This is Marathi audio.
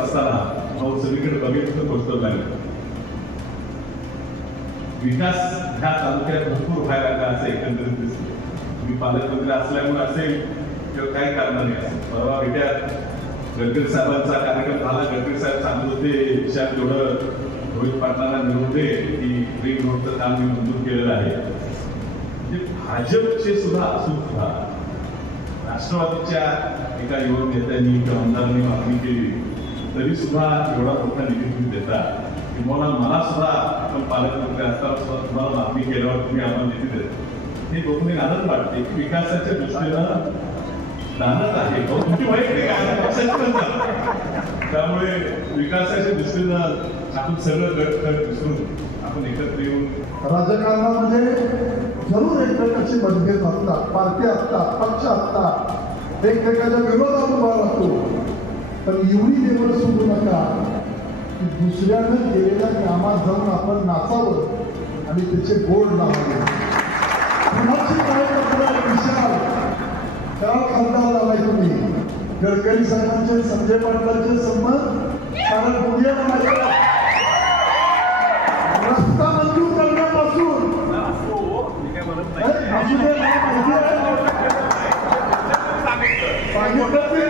असताना अहो सगळीकडे बघितलं पुस्तक लागलं विकास ह्या तालुक्यात भरपूर व्हायला का असं एकंदरीत दिसतं. मी पालकमंत्री असल्यामुळे असेल किंवा काही कारणाने असेल. परवा रिटायर गडकरी साहेबांचा कार्यक्रम झाला. गडकरी साहेब सांगत होते विशाल तेवढं रोहित पाटलांना मिळवून दे. की ग्रीन रोडचं काम मी मंजूर केलेलं आहे. म्हणजे भाजपचे सुद्धा असून सुद्धा राष्ट्रवादीच्या एका युवक नेत्यांनी किंवा आमदारांनी मागणी केली तरी सुद्धा एवढा मोठा निधी तुम्ही देता. तुम्हाला मला सुद्धा आपण पालकमंत्री असताना सुद्धा तुम्हाला मागणी केल्यावर तुम्ही आम्हाला निधी देत. हे बघून एक आनंद वाटते की विकासाच्या दृष्टीनं नानद आहे. हो, तुमची वैयक्तिक आहे, पक्षाची त्यामुळे विकासाच्या दृष्टीनं आपण सगळं गट विसरून आपण एकत्र येऊन राजकारणामध्ये जरूर एकमेकांशी मतभेद असतात. पार्टी असतात पक्ष असतात. एकमेकाच्या विरोधात उभा राहतो. पण एवढी लेवल सोडू नका. की दुसऱ्यानं केलेल्या कामात जाऊन आपण नाचावं आणि त्याचे गोड लावावे. कुणाची काय तक्रार विशाल त्याला खासदार आलाय तुम्ही गडकरी साहेबांचे संजय पाटलांचे संबंध? कारण म्हणाले रस्ता मंजूर करण्यापासून माहिती आहे. सांगितलं.